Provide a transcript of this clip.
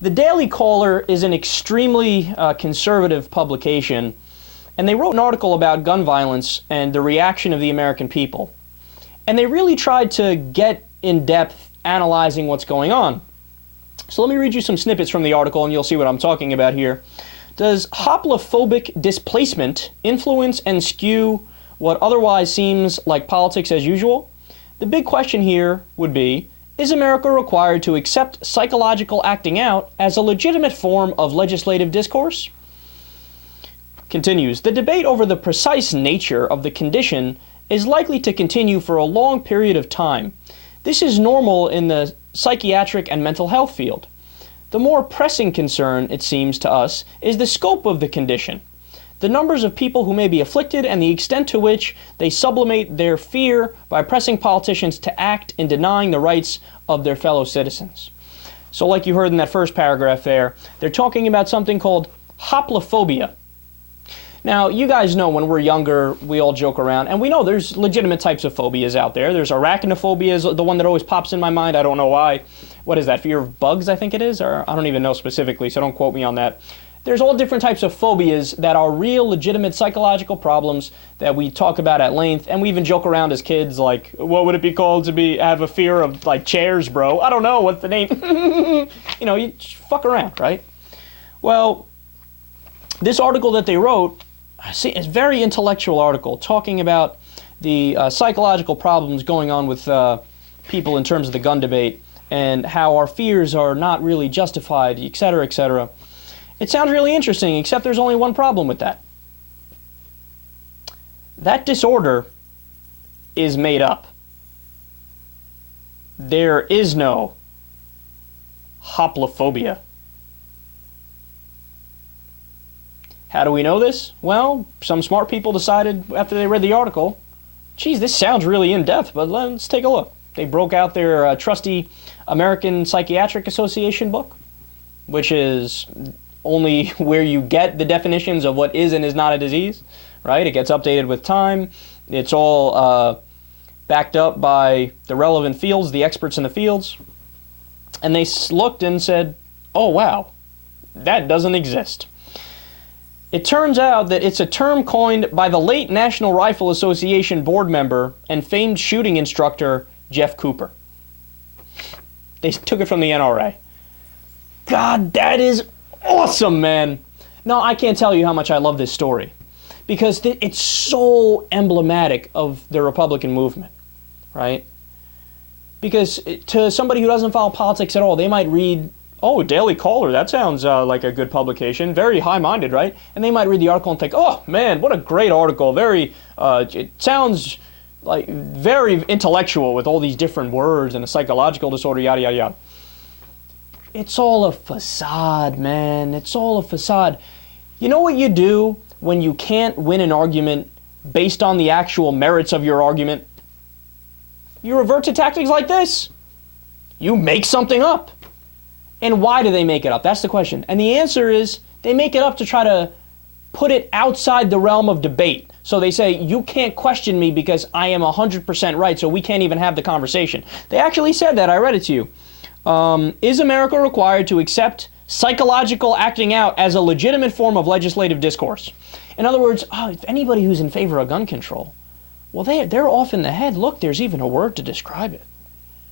The Daily Caller is an extremely conservative publication, and they wrote an article about gun violence and the reaction of the American people. And they really tried to get in depth analyzing what's going on. So let me read you some snippets from the article and you'll see what I'm talking about here. Does hoplophobic displacement influence and skew what otherwise seems like politics as usual? The big question here would be, is America required to accept psychological acting out as a legitimate form of legislative discourse? Continues, the debate over the precise nature of the condition is likely to continue for a long period of time. This is normal in the psychiatric and mental health field. The more pressing concern, it seems to us, is the scope of the condition, the numbers of people who may be afflicted, and the extent to which they sublimate their fear by pressing politicians to act in denying the rights of their fellow citizens. So like you heard in that first paragraph there, they're talking about something called hoplophobia. Now, you guys know when we're younger, we all joke around, and we know there's legitimate types of phobias out there. There's arachnophobia is the one that always pops in my mind. I don't know why. What is that, fear of bugs, I think it is? Or I don't even know specifically, so don't quote me on that. There's all different types of phobias that are real, legitimate psychological problems that we talk about at length, and we even joke around as kids, like, what would it be called to have a fear of, like, chairs, bro? I don't know, what's the name? You know, you fuck around, right? Well, this article that they wrote, it's a very intellectual article talking about the psychological problems going on with people in terms of the gun debate and how our fears are not really justified, et cetera, et cetera. It sounds really interesting, except there's only one problem with that. That disorder is made up. There is no hoplophobia. How do we know this? Well, some smart people decided after they read the article, geez, this sounds really in-depth, but let's take a look. They broke out their trusty American Psychiatric Association book, which is only where you get the definitions of what is and is not a disease, right? It gets updated with time. It's all backed up by the relevant fields, the experts in the fields. And they looked and said, oh, wow, that doesn't exist. It turns out that it's a term coined by the late National Rifle Association board member and famed shooting instructor, Jeff Cooper. They took it from the NRA. God, that is awesome, man. No, I can't tell you how much I love this story because it's so emblematic of the Republican movement, right? Because to somebody who doesn't follow politics at all, they might read, oh, Daily Caller, that sounds like a good publication, very high-minded, right? And they might read the article and think, oh, man, what a great article, it sounds like very intellectual with all these different words and a psychological disorder, yada, yada, yada. It's all a facade, man. It's all a facade. You know what you do when you can't win an argument based on the actual merits of your argument? You revert to tactics like this. You make something up. And why do they make it up? That's the question. And the answer is they make it up to try to put it outside the realm of debate. So they say, you can't question me because I am 100% right, so we can't even have the conversation. They actually said that. I read it to you. Is America required to accept psychological acting out as a legitimate form of legislative discourse? In other words, if anybody who's in favor of gun control, well, they're off in the head. Look, there's even a word to describe it.